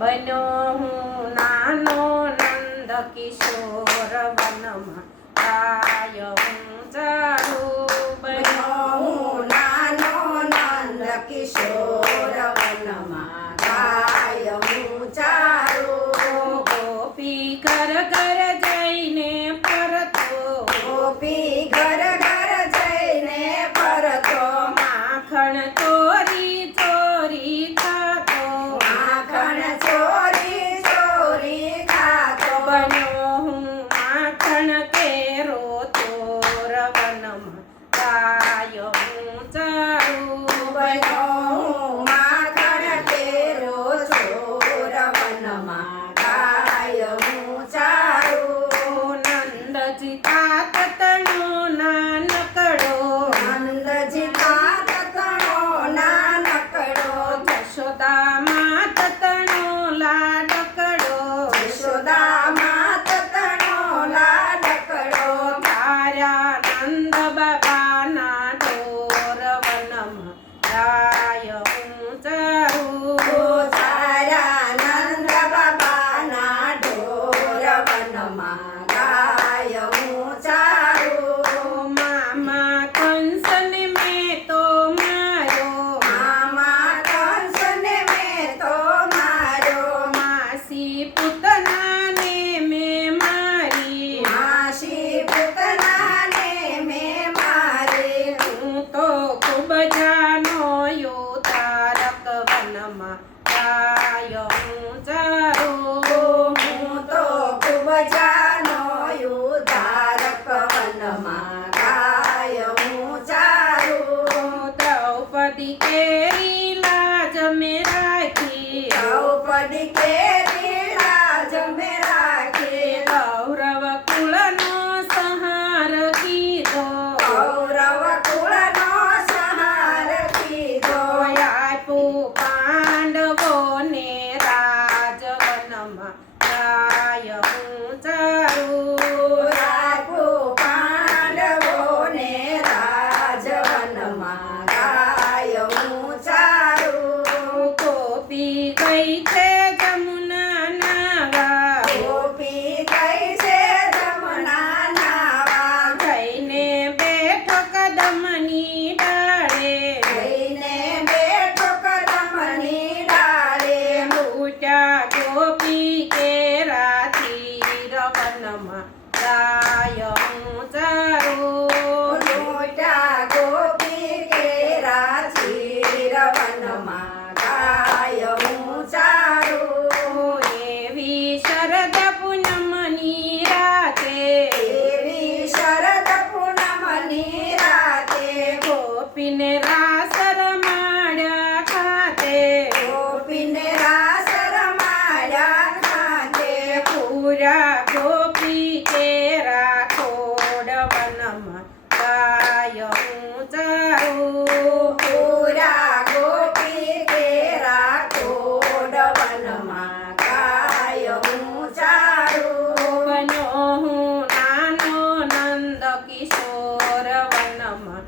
બન્યો હું નાનો નંદ કિશોર વનમાં ગાય હું ચારું. બન્યો હું નાનો નંદ કિશોર વનમાં ગાય હું ચારું. ગોપી ઘર ઘર જઈને ફરતો, ગોપી ઘર ઘર જઈને ફરતો, માખણ ચોરી ચોરી ખાતો, માખણ ચોરી ચોરી ખાતો. બન્યો હું માખણ કેરો ચોર વનમાં ગાય હું ચારું. બન્યો હું માખણ કેરો ચોર વનમાં ગાય હું ચારું. નંદજી તાત તણો નાનકડો, નંદજી તાત તણો નાનકડો, જશોદા માત તણો લાડકડો, યશોદા માત તણો લાડકડો. તાર્યા નંદ બાબાના ઢોર વનમાં ગાય હું ચારું. તારા નંદ બાબાના ઢોર વનમાં ગાય હું ચારું. મામા કંસને મેં તો માર્યો, મામા કંસને મેં તો માર્યો, માસી પૂતનાને મેં મારી, માસી પૂતનાને મેં મારી. હું તો ખૂબ જાનો તારક વનમાં ગાય હું ચારું. હું તો ખૂબ જાનો ધારક વનમાં ગાય હું ચારું. દ્રૌપદી કેરી લાજ મેં રાખી, દ્રૌપદી કેરી લાજ મેં રાખી, કૌરવ કુળનો સંહાર કીધો, કૌરવ કુળનો સંહાર કીધો. આપ્યું પાંડવોને રાજ વનમાં ગાય હું ચારું. રાખું પાંડવોને રાજવનમાં ગાય હું ચારું. ગોપી ગઈ છે જમુના નાવા, ગોપી ગઈ છે જમુના નાવા, જઈને બેઠો કદમની ડાળે, જઈને બેઠો કદમની ડાળે. લૂટ્યા ગોપી કેરાથી વનમાં ગાય હું ચારું. મોટા ગોપી કેરા ચીરવનમાં ગાય હું ચારું. એવી શરદ પૂનમની રાતે, એવી શરદ પૂનમની રાતે, ગોપીને રાસ રમાડ્યા ખાતે, ગોપીને રાસ રમાડ્યા ખાતે. પૂરા ગોપી કેરા ખોડ વનમાં ગાય હું ચારું. પૂરા ગોપી કેરા કોડ વનમાં ગાય હું ચારું. બન્યો હું નાનો નંદ કિશોર વનમાં